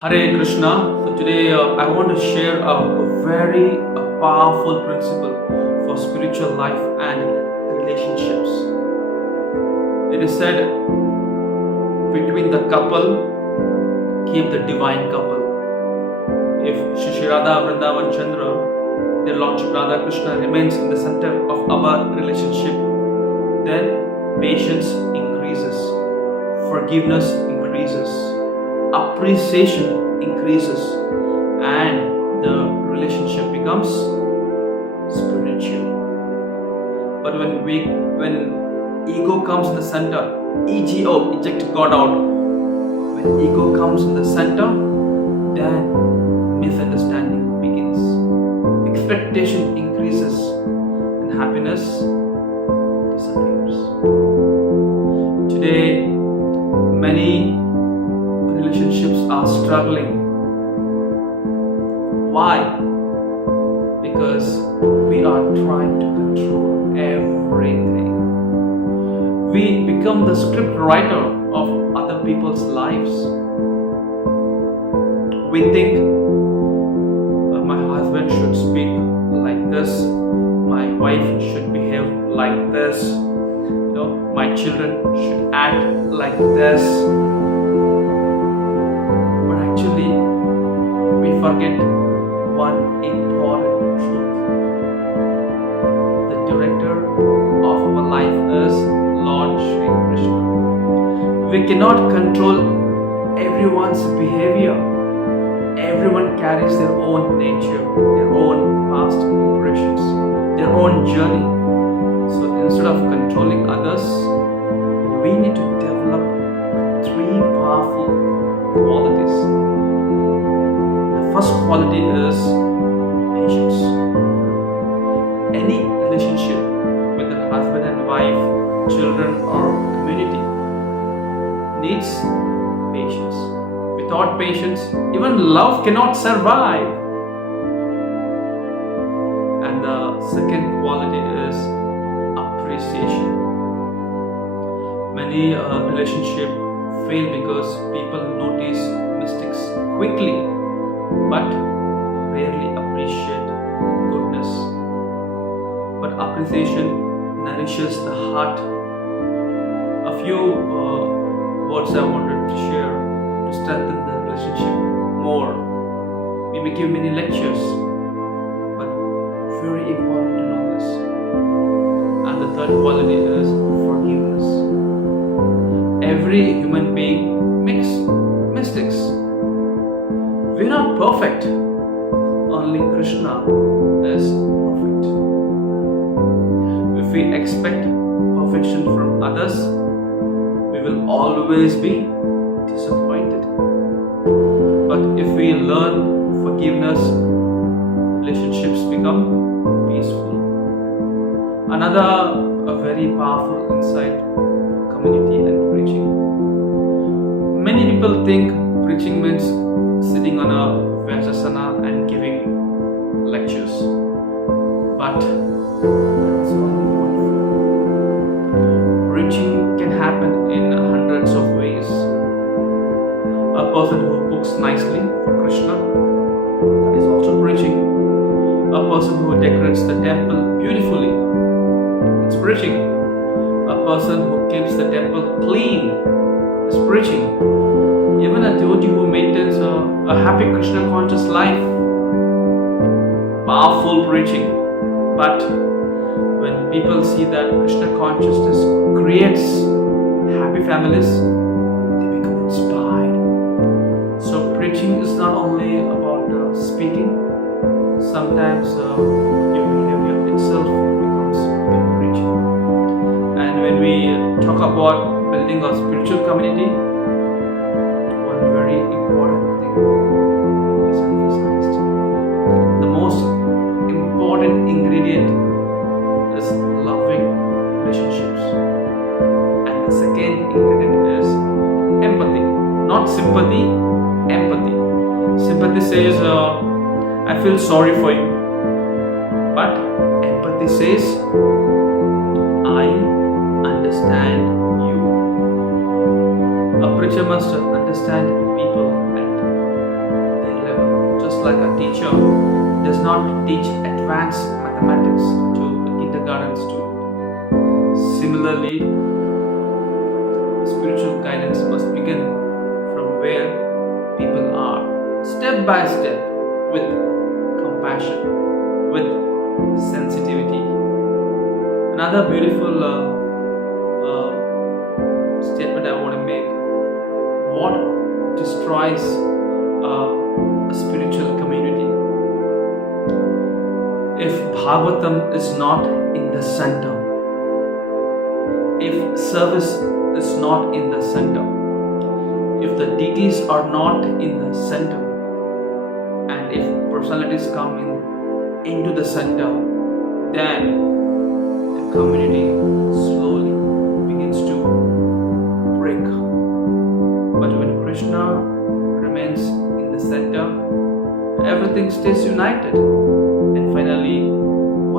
Hare Krishna. So today I want to share a very powerful principle for spiritual life and relationships. It is said, between the couple, keep the divine couple. If Shri Radha Vrindavan Chandra, their Lordship Radha Krishna remains in the center of our relationship, then patience increases, forgiveness increases, appreciation increases, and the relationship becomes spiritual. But when ego comes in the center, ego, eject God out. When ego comes in the center, then misunderstanding begins. Expectation increases, and happiness disappears. Today, many relationships are struggling. Why? Because we are trying to control everything. We become the script writer of other people's lives. We think my husband should speak like this, my wife should behave like this, my children should act like this. Actually, we forget one important truth. The director of our life is Lord Shri Krishna. We cannot control everyone's behavior. Everyone carries their own nature, their own past impressions, their own journey. So instead of controlling others, we need to develop three powerful qualities. The first quality is patience. Any relationship, whether husband and wife, children, or community, needs patience. Without patience, even love cannot survive. And the second quality is appreciation. Many relationships fail because people notice mistakes quickly but rarely appreciate goodness. But appreciation nourishes the heart. A few words I wanted to share to strengthen the relationship more. We may give many lectures, but very important to know this. And the third quality is forgiveness. Every human being makes mistakes. We're not perfect. Only Krishna is perfect. If we expect perfection from others, we will always be disappointed. But if we learn forgiveness, relationships become peaceful. Another very powerful insight: community and preaching. Many people think preaching means sitting on a Vyasasana and giving lectures. But that's only one form. Preaching can happen in hundreds of ways. A person who cooks nicely for Krishna, that is also preaching. A person who decorates the temple beautifully, it's preaching. A person who keeps the temple clean is preaching. Even a devotee who maintains a happy Krishna conscious life, powerful preaching. But when people see that Krishna consciousness creates happy families, they become inspired. So preaching is not only about speaking. Sometimes your behavior itself becomes preaching. And when we talk about building a spiritual community, one very important thing is emphasized. The most important ingredient is loving relationships. And the second ingredient is empathy. Not sympathy, empathy. Sympathy says, I feel sorry for you. But empathy says, I understand you. A preacher must understand people at like a teacher does not teach advanced mathematics to a kindergarten student. Similarly, spiritual guidance must begin from where people are, step by step, with compassion, with sensitivity. Another beautiful statement I want to make: what destroys a spiritual community? If Bhagavatam is not in the center, if service is not in the center, if the deities are not in the center, and if personalities come into the center, then the community slowly begins to break. But when Krishna remains in the center, everything stays united. And finally,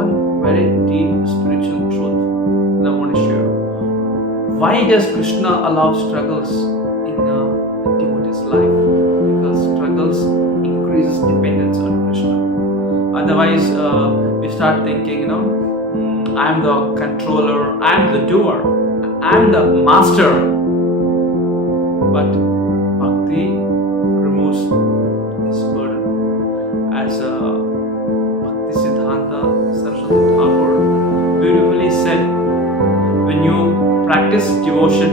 one very deep spiritual truth that I want to share. Why does Krishna allow struggles in a devotee's life? Because struggles increases dependence on Krishna. Otherwise, we start thinking, I'm the controller, I'm the doer, I'm the master. But bhakti removes this burden. As Bhakti Siddhanta Saraswati Thakur beautifully said, when you practice devotion,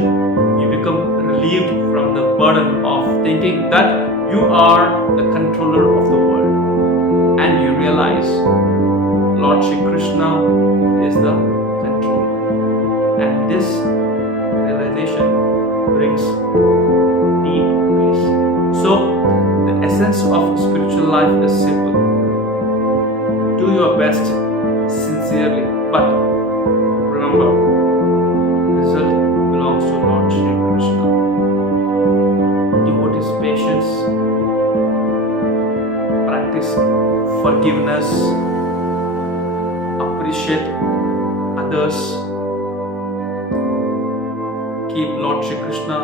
you become relieved from the burden of thinking that you are the controller of the world. And you realize Lord Shri Krishna is the controller. And this realization brings deep peace. So, the essence of spiritual life is simple. Do your best sincerely, but remember, result belongs to Lord Shri Krishna. Devotees' patience, practice forgiveness, appreciate others, keep Lord Shri Krishna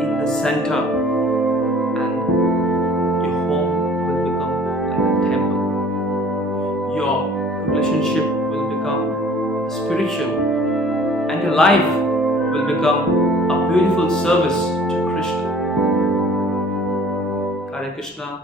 in the center, and your home will become like a temple. Your relationship will become spiritual, and your life will become a beautiful service to Krishna. Hare Krishna.